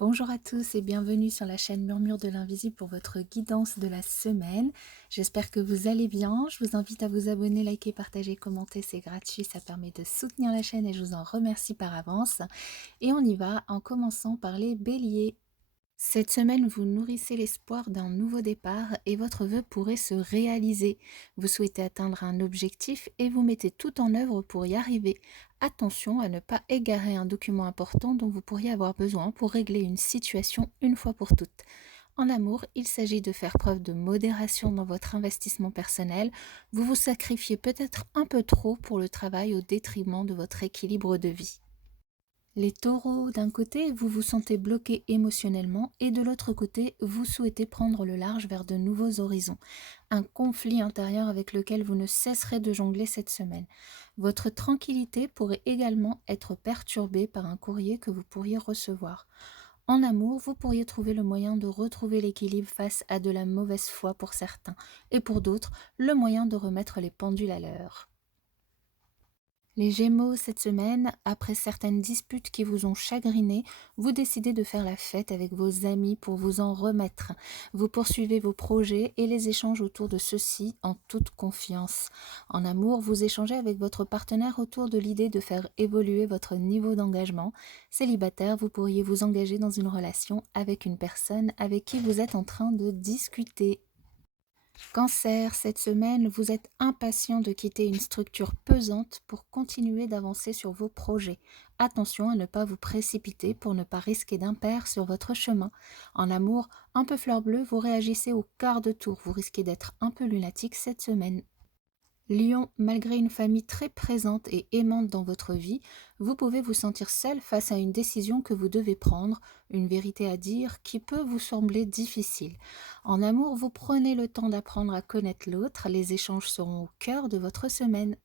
Bonjour à tous et bienvenue sur la chaîne Murmure de l'Invisible pour votre guidance de la semaine. J'espère que vous allez bien. Je vous invite à vous abonner, liker, partager, commenter. C'est gratuit, ça permet de soutenir la chaîne et je vous en remercie par avance. Et on y va en commençant par les béliers. Cette semaine, vous nourrissez l'espoir d'un nouveau départ et votre vœu pourrait se réaliser. Vous souhaitez atteindre un objectif et vous mettez tout en œuvre pour y arriver. Attention à ne pas égarer un document important dont vous pourriez avoir besoin pour régler une situation une fois pour toutes. En amour, il s'agit de faire preuve de modération dans votre investissement personnel. Vous vous sacrifiez peut-être un peu trop pour le travail au détriment de votre équilibre de vie. Les taureaux, d'un côté, vous vous sentez bloqué émotionnellement et de l'autre côté, vous souhaitez prendre le large vers de nouveaux horizons. Un conflit intérieur avec lequel vous ne cesserez de jongler cette semaine. Votre tranquillité pourrait également être perturbée par un courrier que vous pourriez recevoir. En amour, vous pourriez trouver le moyen de retrouver l'équilibre face à de la mauvaise foi pour certains et pour d'autres, le moyen de remettre les pendules à l'heure. Les Gémeaux, cette semaine, après certaines disputes qui vous ont chagriné, vous décidez de faire la fête avec vos amis pour vous en remettre. Vous poursuivez vos projets et les échanges autour de ceux-ci en toute confiance. En amour, vous échangez avec votre partenaire autour de l'idée de faire évoluer votre niveau d'engagement. Célibataire, vous pourriez vous engager dans une relation avec une personne avec qui vous êtes en train de discuter. Cancer, cette semaine, vous êtes impatient de quitter une structure pesante pour continuer d'avancer sur vos projets. Attention à ne pas vous précipiter pour ne pas risquer d'impair sur votre chemin. En amour, un peu fleur bleue, vous réagissez au quart de tour. Vous risquez d'être un peu lunatique cette semaine. Lion, malgré une famille très présente et aimante dans votre vie, vous pouvez vous sentir seul face à une décision que vous devez prendre, une vérité à dire qui peut vous sembler difficile. En amour, vous prenez le temps d'apprendre à connaître l'autre, les échanges seront au cœur de votre semaine.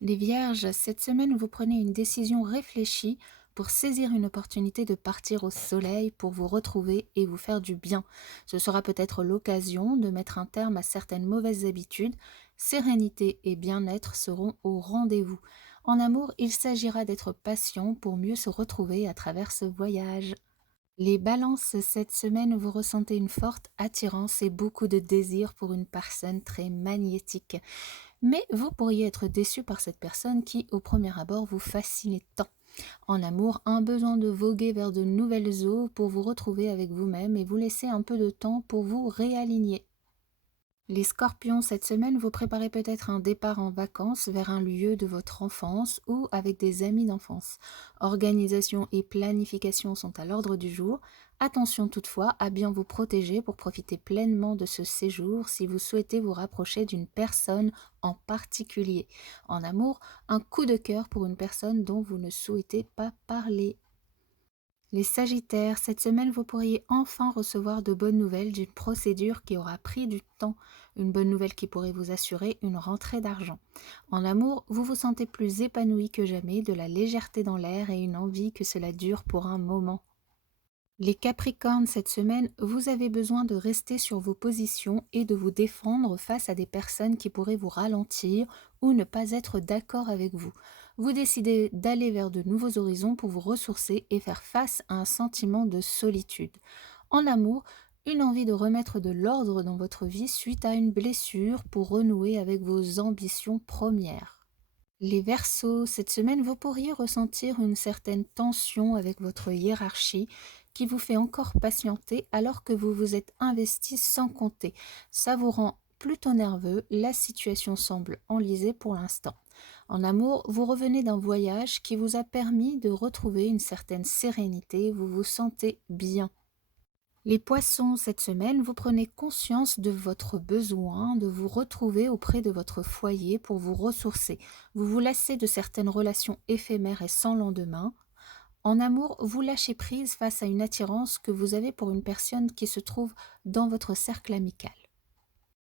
Les Vierges, cette semaine, vous prenez une décision réfléchie pour saisir une opportunité de partir au soleil pour vous retrouver et vous faire du bien. Ce sera peut-être l'occasion de mettre un terme à certaines mauvaises habitudes. Sérénité et bien-être seront au rendez-vous. En amour, il s'agira d'être patient pour mieux se retrouver à travers ce voyage. Les balances, cette semaine, vous ressentez une forte attirance et beaucoup de désir pour une personne très magnétique. Mais vous pourriez être déçu par cette personne qui, au premier abord, vous fascinait tant. En amour, un besoin de voguer vers de nouvelles eaux pour vous retrouver avec vous-même et vous laisser un peu de temps pour vous réaligner. Les scorpions, cette semaine, vous préparez peut-être un départ en vacances vers un lieu de votre enfance ou avec des amis d'enfance. Organisation et planification sont à l'ordre du jour. Attention toutefois à bien vous protéger pour profiter pleinement de ce séjour si vous souhaitez vous rapprocher d'une personne en particulier. En amour, un coup de cœur pour une personne dont vous ne souhaitez pas parler. Les Sagittaires, cette semaine, vous pourriez enfin recevoir de bonnes nouvelles d'une procédure qui aura pris du temps, une bonne nouvelle qui pourrait vous assurer une rentrée d'argent. En amour, vous vous sentez plus épanoui que jamais, de la légèreté dans l'air et une envie que cela dure pour un moment. Les Capricornes, cette semaine, vous avez besoin de rester sur vos positions et de vous défendre face à des personnes qui pourraient vous ralentir ou ne pas être d'accord avec vous. Vous décidez d'aller vers de nouveaux horizons pour vous ressourcer et faire face à un sentiment de solitude. En amour, une envie de remettre de l'ordre dans votre vie suite à une blessure pour renouer avec vos ambitions premières. Les Verseaux, cette semaine, vous pourriez ressentir une certaine tension avec votre hiérarchie qui vous fait encore patienter alors que vous vous êtes investi sans compter. Ça vous rend plutôt nerveux, la situation semble enlisée pour l'instant. En amour, vous revenez d'un voyage qui vous a permis de retrouver une certaine sérénité, vous vous sentez bien. Les poissons, cette semaine, vous prenez conscience de votre besoin de vous retrouver auprès de votre foyer pour vous ressourcer. Vous vous lassez de certaines relations éphémères et sans lendemain. En amour, vous lâchez prise face à une attirance que vous avez pour une personne qui se trouve dans votre cercle amical.